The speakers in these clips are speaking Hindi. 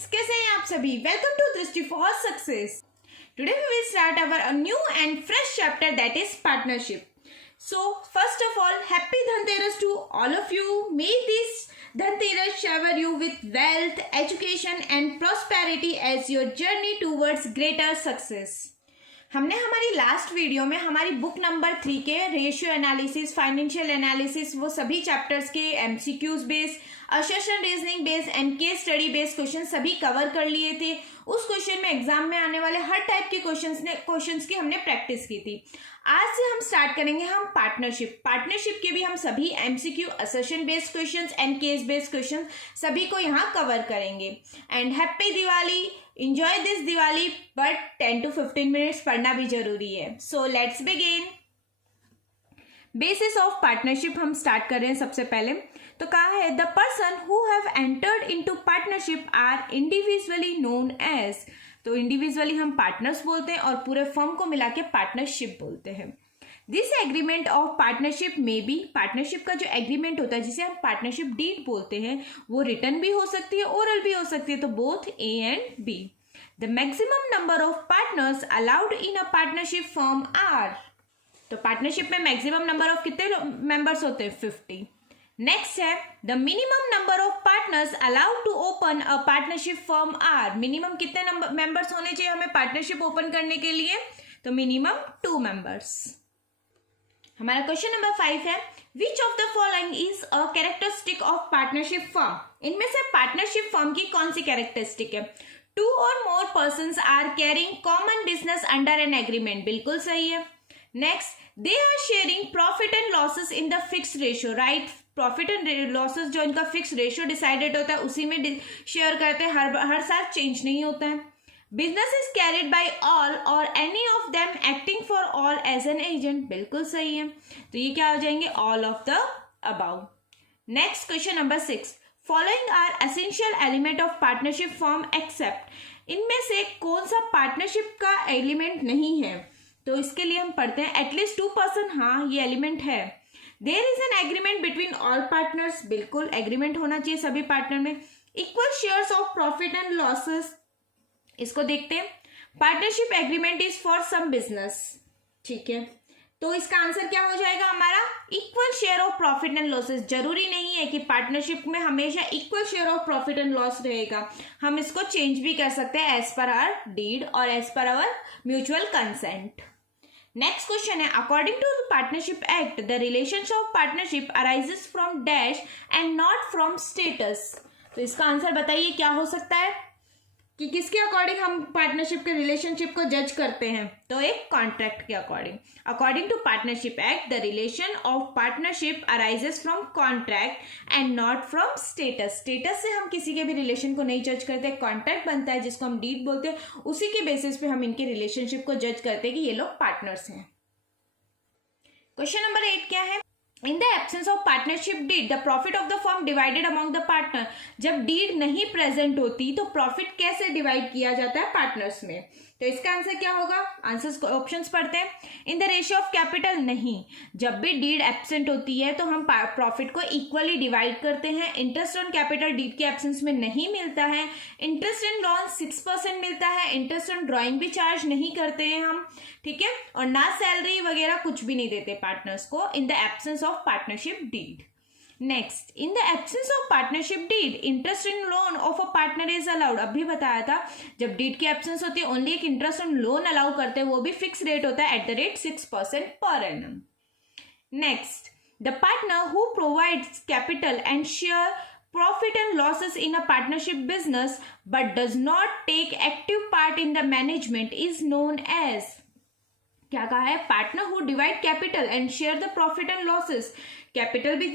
फ्रेंड्स, कैसे हैं आप सभी। Welcome to Drishti for success. Today we will start our new and fresh chapter that is partnership. So first of all, happy Dhanteras to all of you. May this Dhanteras shower you with wealth, education and prosperity as your journey towards greater success. हमने हमारी लास्ट वीडियो में हमारी बुक नंबर 3 के रेशियो एनालिसिस, फाइनेंशियल एनालिसिस, वो सभी चैप्टर्स के MCQs base, assertion reasoning base and case study based question सभी कवर कर लिए थे. उस क्वेश्चन में एग्जाम में आने वाले हर टाइप के क्वेश्चंस की हमने प्रैक्टिस की थी. आज से हम स्टार्ट करेंगे हम पार्टनरशिप के भी हम सभी MCQ, assertion based questions and case based questions सभी को यहाँ कवर करेंगे. And happy Diwali. Enjoy this Diwali, but 10 to 15 minutes पढ़ना भी जरूरी है. So let's begin. Basis of partnership हम स्टार्ट कर रहे हैं. सबसे पहले तो कहा है the person who have entered into partnership are individually known as. तो इंडिविजुअली हम पार्टनर्स बोलते हैं और पूरे फर्म को मिला के पार्टनरशिप बोलते हैं. दिस एग्रीमेंट ऑफ पार्टनरशिप में बी, पार्टनरशिप का जो एग्रीमेंट होता है जिसे हम पार्टनरशिप डीड बोलते हैं, वो रिटन भी हो सकती है, ओरल भी हो सकती है. तो both A and B. The maximum number of partners allowed in a partnership firm are. तो पार्टनरशिप में मैक्सिमम नंबर ऑफ कितने मेंबर्स होते हैं? 50. नेक्स्ट है the minimum number of partners allowed to open a partnership firm are. Minimum कितने मेंबर्स होने चाहिए हमें पार्टनरशिप ओपन करने के लिए? तो मिनिमम 2 मेंबर्स. हमारा क्वेश्चन नंबर 5 है which of the following is a characteristic of partnership firm. इनमें से पार्टनरशिप फर्म की कौन सी कैरेक्टरिस्टिक है? 2 or more persons are carrying common business under an agreement. बिल्कुल सही है. Next, they are sharing profit and losses in the fixed ratio. Right, profit and losses जो इनका फिक्स रेशियो डिसाइडेड होता है उसी में शेयर करते हैं. हर साल चेंज नहीं होता है. Business is carried by all or any of them acting for all as an agent. बिल्कुल सही है. तो ये क्या हो जाएंगे? All of the above. Next question number 6. Following are essential element of partnership form except. इनमें से कौन सा पार्टनरशिप का एलिमेंट नहीं है? तो इसके लिए हम पढ़ते हैं एटलीस्ट 2 पर्सन. हाँ, ये एलिमेंट है. There is an agreement between all partners. बिल्कुल एग्रीमेंट होना चाहिए सभी पार्टनर में. Equal shares of profit and losses. इसको देखते हैं. Partnership agreement is for some business. ठीक है, तो इसका आंसर क्या हो जाएगा हमारा? Equal share of profit and losses. जरूरी नहीं है कि पार्टनरशिप में हमेशा equal share of profit and loss रहेगा. हम इसको चेंज भी कर सकते हैं as per our deed or as per our mutual consent. Next question है according to the partnership act the relationship of partnership arises from dash and not from status. तो इसका आंसर बताइए क्या हो सकता है कि किसके अकॉर्डिंग हम पार्टनरशिप के रिलेशनशिप को जज करते हैं? तो एक कॉन्ट्रैक्ट के according. According to partnership act the relation of partnership arises from contract and not from status. Status से हम किसी के भी रिलेशन को नहीं जज करते. कॉन्ट्रैक्ट बनता है जिसको हम डीड बोलते हैं, उसी के बेसिस पे हम इनके रिलेशनशिप को जज करते हैं कि ये लोग पार्टनर्स हैं. क्वेश्चन नंबर 8 क्या है? इन the absence of partnership deed the profit of the firm divided among the partner. जब डीड नहीं प्रेजेंट होती तो प्रॉफिट कैसे डिवाइड किया जाता है पार्टनर्स में? तो इसका आंसर क्या होगा? आंसर्स ऑप्शंस पढ़ते हैं. In the ratio of capital. नहीं, जब भी डीड एब्सेंट होती है तो हम प्रॉफिट को इक्वली डिवाइड करते हैं. इंटरेस्ट ऑन कैपिटल डीड के एब्सेंस में नहीं मिलता है. इंटरेस्ट इन लोन 6% मिलता है. इंटरेस्ट ऑन ड्रॉइंग भी चार्ज नहीं करते हैं हम. ठीक है, और ना सैलरी वगैरह कुछ भी नहीं देते पार्टनर्स को in the absence of partnership deed. Next, in the absence of partnership deed interest in loan of a partner is allowed. अभी बताया था जब डीड की एब्सेंस होती है ओनली एक इंटरेस्ट ऑन लोन अलाउ करते हैं, वो भी फिक्स रेट होता है @ 6% per annum. Next, the partner who provides capital and share profit and losses in a partnership business but does not take active part in the management is known as. क्या कहा है? Partner who divide capital and share the profit and losses. Capital भी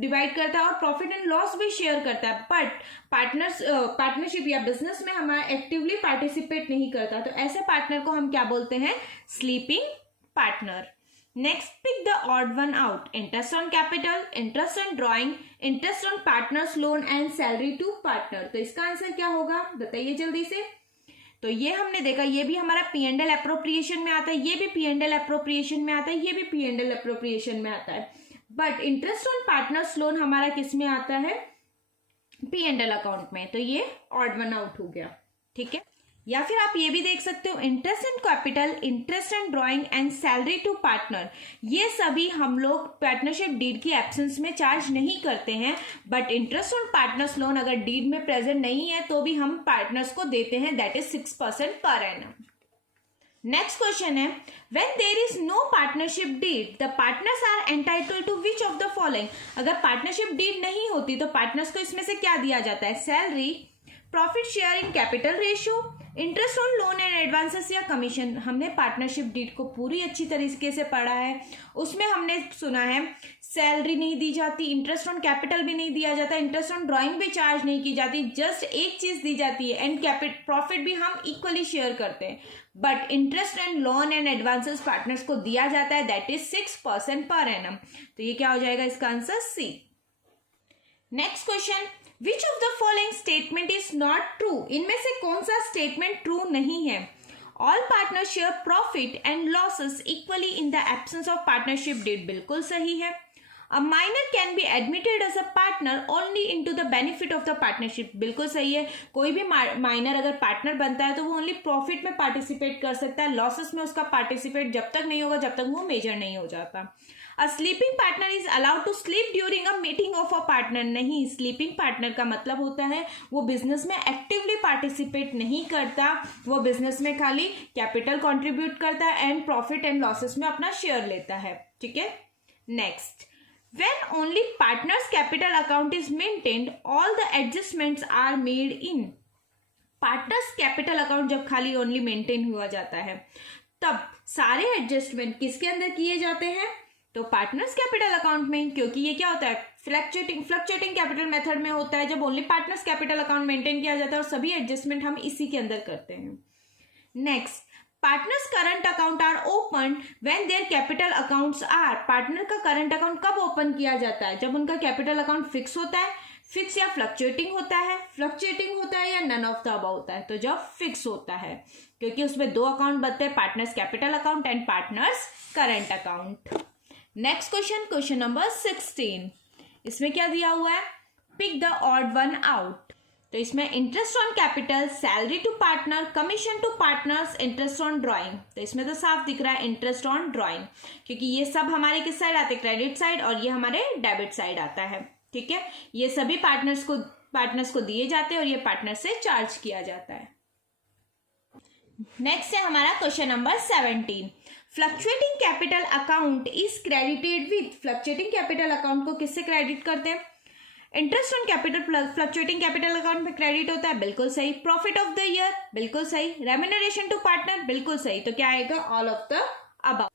डिवाइड करता है और प्रॉफिट एंड लॉस भी शेयर करता है, बट पार्टनरशिप या बिजनेस में हमारा एक्टिवली पार्टिसिपेट नहीं करता. तो ऐसे पार्टनर को हम क्या बोलते हैं? Sleeping partner. Next, pick the odd one out. Interest on capital, interest on drawing, interest on partners loan and salary to partner. तो इसका आंसर क्या होगा बताइए जल्दी से. तो ये हमने देखा, ये भी हमारा P&L एप्रोप्रिएशन में आता है, ये भी P&L एप्रोप्रिएशन में आता है, ये भी P&L एप्रोप्रिएशन में आता है. But interest on partners loan हमारा किस में आता है? P&L अकाउंट में, तो ये ऑड वन आउट हो गया, ठीक है। या फिर आप ये भी देख सकते हो interest and capital, interest and drawing and salary to partner, ये सभी हम लोग पार्टनरशिप डीड की एब्सेंस में चार्ज नहीं करते हैं, but interest on partners loan अगर डीड में प्रेजेंट नहीं है तो भी हम पार्टनर्स को देते हैं, that is 6% per annum. Next question है, when there is no partnership deed the partners are entitled to which of the following, अगर पार्टनरशिप डीड नहीं होती तो पार्टनर्स को इसमें से क्या दिया जाता है, salary, profit share in capital ratio, interest on loan and advances या कमीशन। हमने पार्टनरशिप डीड को पूरी अच्छी तरीके से पढ़ा है, उसमें हमने सुना है सैलरी नहीं दी जाती, इंटरेस्ट ऑन कैपिटल भी नहीं दिया जाता, इंटरेस्ट ऑन ड्राइंग भी चार्ज नहीं की जाती, जस्ट एक चीज दी जाती है एंड प्रॉफिट भी हम इक्वली शेयर करते हैं, but interest and loan and advances partners को दिया जाता है, दैट इज 6% पर एनम। तो ये क्या हो जाएगा, इसका answer C. Next question, which of the following statement is not true, इनमें से कौन सा स्टेटमेंट ट्रू नहीं है। All partner share profit and losses equally in the absence of partnership deed, बिल्कुल सही है। A minor can be admitted as a partner only into the benefit of the partnership, बिल्कुल सही है। कोई भी माइनर अगर पार्टनर बनता है तो वो ओनली प्रॉफिट में पार्टिसिपेट कर सकता है, लॉसेस में उसका पार्टिसिपेट जब तक नहीं होगा जब तक वो मेजर नहीं हो जाता। A sleeping partner is allowed to sleep during a meeting of a partner, नहीं, स्लीपिंग पार्टनर का मतलब होता है वो बिजनेस में एक्टिवली पार्टिसिपेट नहीं करता, वो बिजनेस में खाली कैपिटल कंट्रीब्यूट करता है एंड प्रॉफिट एंड लॉसेस में अपना शेयर लेता है, ठीक है। Next, when only partners capital account is maintained all the adjustments are made in, partners capital account जब खाली ओनली मेंटेन हुआ जाता है तब सारे एडजस्टमेंट किसके अंदर किए जाते हैं, तो पार्टनर्स कैपिटल अकाउंट में, क्योंकि ये क्या होता है फ्लक्चुएटिंग कैपिटल मेथड में होता है, जब only partners capital account maintain किया जाता है और सभी एडजस्टमेंट हम इसी के अंदर करते हैं। Next, partners current account are open when their capital accounts are, partner का करंट अकाउंट कब ओपन किया जाता है, जब उनका कैपिटल अकाउंट फिक्स होता है, फिक्स या फ्लक्चुएटिंग होता है या नन ऑफ द अबव होता है, तो जब फिक्स होता है, क्योंकि उसमें दो अकाउंट बनते हैं, partners capital account and partners current account. Next question, question number 16, इसमें क्या दिया हुआ है, pick the odd one out, तो इसमें interest on capital, salary to partner, commission to partners, interest on drawing, तो इसमें तो साफ दिख रहा है इंटरेस्ट ऑन ड्राइंग, क्योंकि ये सब हमारे किस साइड आते हैं, क्रेडिट साइड, और ये हमारे डेबिट साइड आता है, ठीक है। ये सभी पार्टनर्स को दिए जाते हैं और ये पार्टनर से चार्ज किया जाता है। नेक्स्ट है हमारा question number 17, fluctuating capital account is credited with, fluctuating capital account को किससे क्रेडिट करते हैं, interest on capital, fluctuating capital account में क्रेडिट होता है, बिल्कुल सही। प्रॉफिट ऑफ द ईयर, बिल्कुल सही। रेम्यूनरेशन टू पार्टनर, बिल्कुल सही। तो क्या आएगा, all of the above.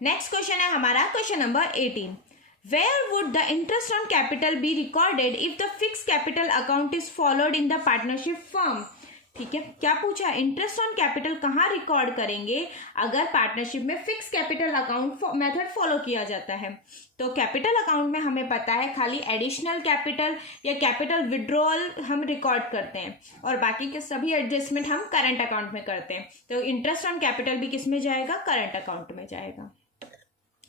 Next question है हमारा question number 18, where would the interest on capital be recorded if the fix capital account is followed in the partnership firm, ठीक है। क्या पूछा, इंटरेस्ट ऑन कैपिटल कहाँ रिकॉर्ड करेंगे अगर पार्टनरशिप में fix capital account method follow किया जाता है, तो कैपिटल अकाउंट में हमें पता है खाली एडिशनल कैपिटल या कैपिटल विड्रॉल हम रिकॉर्ड करते हैं और बाकी के सभी एडजस्टमेंट हम करंट अकाउंट में करते हैं, तो इंटरेस्ट ऑन कैपिटल भी किस में जाएगा, करंट अकाउंट में जाएगा।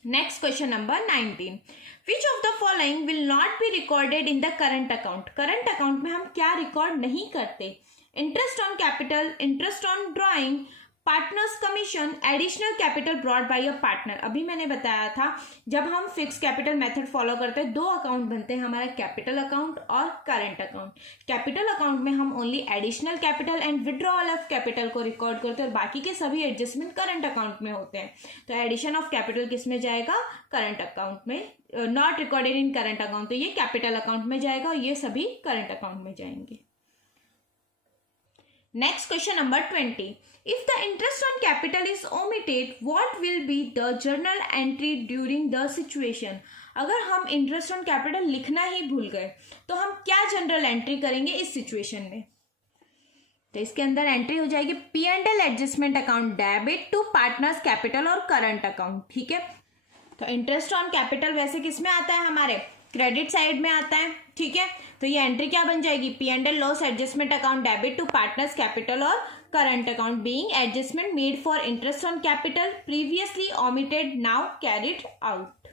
Next question number 19, which of the following will not be recorded in the current account, current account में हम क्या रिकॉर्ड नहीं करते, interest on capital, interest on drawing, partners commission, additional capital brought by a partner. अभी मैंने बताया था जब हम फिक्स कैपिटल मेथड फॉलो करते हैं दो अकाउंट बनते हैं हमारा, कैपिटल अकाउंट और करंट अकाउंट। कैपिटल अकाउंट में हम only additional capital and withdrawal of capital को रिकॉर्ड करते हैं और बाकी के सभी एडजस्टमेंट करंट अकाउंट में होते हैं, तो एडिशन ऑफ कैपिटल किस में जाएगा, करंट अकाउंट में, not recorded in current account, तो ये कैपिटल अकाउंट में जाएगा और ये सभी करंट अकाउंट में जाएंगे। Next question number 20. If the interest on capital is omitted, what will be the journal entry during the situation? अगर हम इंटरेस्ट ऑन कैपिटल लिखना ही भूल गए तो हम क्या जनरल एंट्री करेंगे इस सिचुएशन में, तो इसके अंदर एंट्री हो जाएगी P&L adjustment account debit to partners capital और करंट अकाउंट, ठीक है। तो इंटरेस्ट ऑन कैपिटल वैसे किस में आता है, हमारे क्रेडिट साइड में आता है, ठीक है। तो ये एंट्री क्या बन जाएगी, P&L loss adjustment account debit to partners capital और current account being adjustment made for interest on capital previously omitted now carried out.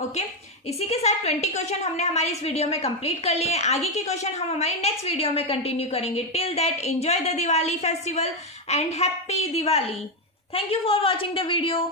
Okay इसी के साथ 20 क्वेश्चन हमने हमारी इस वीडियो में कंप्लीट कर लिए। आगे के क्वेश्चन हम हमारी नेक्स्ट वीडियो में कंटिन्यू करेंगे। Till that enjoy the Diwali festival and happy Diwali. Thank you for watching the video.